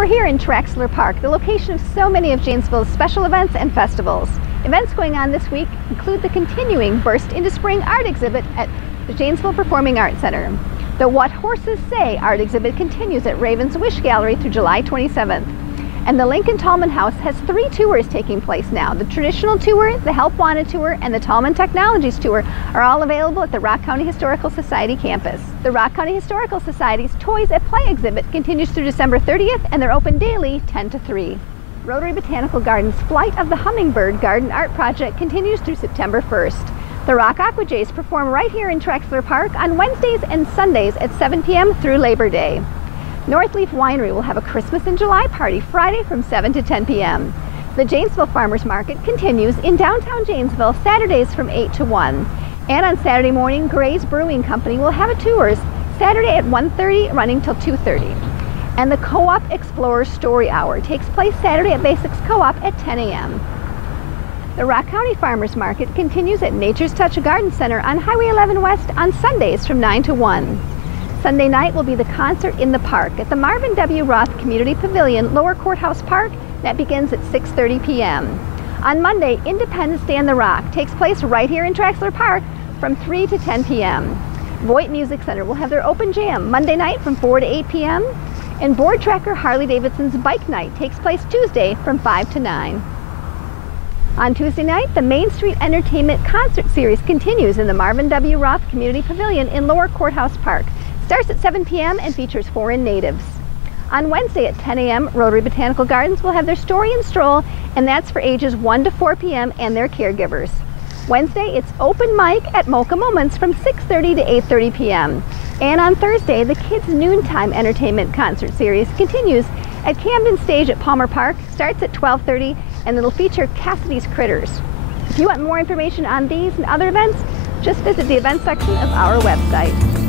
We're here in Traxler Park, the location of so many of Janesville's special events and festivals. Events going on this week include the continuing Burst into Spring art exhibit at the Janesville Performing Arts Center. The What Horses Say art exhibit continues at Raven's Wish Gallery through July 27th. And the Lincoln Tallman House has 3 tours taking place now. The Traditional Tour, the Help Wanted Tour, and the Tallman Technologies Tour are all available at the Rock County Historical Society campus. The Rock County Historical Society's Toys at Play exhibit continues through December 30th, and they're open daily 10 to 3. Rotary Botanical Gardens' Flight of the Hummingbird Garden Art Project continues through September 1st. The Rock Aquajays perform right here in Traxler Park on Wednesdays and Sundays at 7 p.m. through Labor Day. Northleaf Winery will have a Christmas in July party Friday from 7 to 10 p.m. The Janesville Farmers Market continues in downtown Janesville Saturdays from 8 to 1. And on Saturday morning, Gray's Brewing Company will have a tours Saturday at 1:30 running till 2:30. And the Co-op Explorer Story Hour takes place Saturday at Basics Co-op at 10 a.m. The Rock County Farmers Market continues at Nature's Touch Garden Center on Highway 11 West on Sundays from 9 to 1. Sunday night will be the Concert in the Park at the Marvin W. Roth Community Pavilion, Lower Courthouse Park. That begins at 6:30 p.m. On Monday, Independence Day on the Rock takes place right here in Traxler Park from 3 to 10 p.m. Voight Music Center will have their open jam Monday night from 4 to 8 p.m. And Board Tracker Harley-Davidson's Bike Night takes place Tuesday from 5 to 9. On Tuesday night, the Main Street Entertainment Concert Series continues in the Marvin W. Roth Community Pavilion in Lower Courthouse Park. Starts at 7 p.m. and features foreign natives. On Wednesday at 10 a.m., Rotary Botanical Gardens will have their Story and Stroll, and that's for ages 1 to 4 p.m. and their caregivers. Wednesday, it's open mic at Mocha Moments from 6:30 to 8:30 p.m. And on Thursday, the Kids Noontime Entertainment Concert Series continues at Camden Stage at Palmer Park, starts at 12:30, and it'll feature Cassidy's Critters. If you want more information on these and other events, just visit the events section of our website.